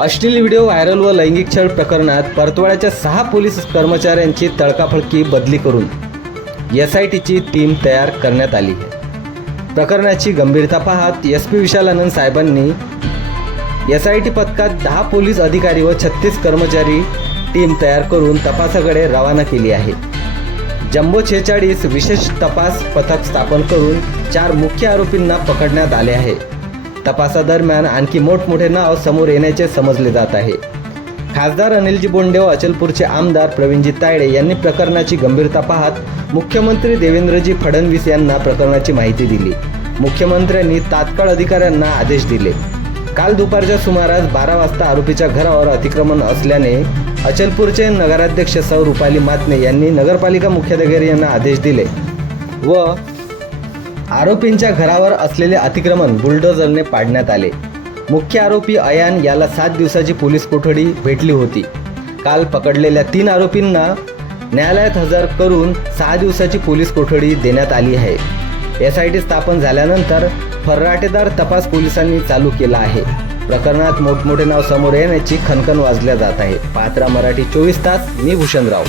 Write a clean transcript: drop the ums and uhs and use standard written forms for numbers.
अश्लील video viral व लैंगिक छळ प्रकरणात परतवाड्याच्या 6 पोलीस कर्मचाऱ्यांची तडकाफडकी बदली करून SITची टीम तयार करण्यात आली आहे। प्रकरणाची गंभीरता पाहत SP विशाल आनंद साहेबांनी SIT पथकात 10 पोलीस अधिकारी व 36 कर्मचारी टीम तयार करून तपासाकडे रवाना केली आहे। जम्बो 46 विशेष तपास पथक स्थापन करून 4 मुख्य आरोपींना पकडण्यात आले आहे। तपासादरम्यान आणखी मोठमोठे नाव समोर येण्याचे समजले जात आहे। खासदार अनिलजी बोंडे व अचलपूरचे आमदार प्रवीणजी तायडे यांनी प्रकरणाची गंभीरता पाहत मुख्यमंत्री देवेंद्रजी फडणवीस यांना प्रकरणाची माहिती दिली। मुख्यमंत्र्यांनी तात्काळ अधिकाऱ्यांना आदेश दिले। काल दुपारच्या सुमारास 12 वाजता आरोपीच्या घरावर अतिक्रमण असल्याने अचलपूरचे नगराध्यक्ष सौ रुपाली मातने यांनी नगरपालिका मुख्याधिकारी यांना आदेश दिले व आरोपींच्या घरावर असलेले अतिक्रमण बुलडोझरने पाडण्यात आले। मुख्य आरोपी अयान याला 7 दिवसाची पोलीस कोठडी भेटली होती। काल पकडलेल्या 3 आरोपींना न्यायालयात हजर करून 6 दिवसाची पोलीस कोठडी देण्यात आली आहे। SIT स्थापन झाल्यानंतर फर्राटेदार तपास पोलिसांनी चालू केला आहे। प्रकरणात मोठमोठे नाव समोर येण्याची खणखण वाजल्या जात आहे। पात्रा मराठी 24 तास, मी भूषणराव।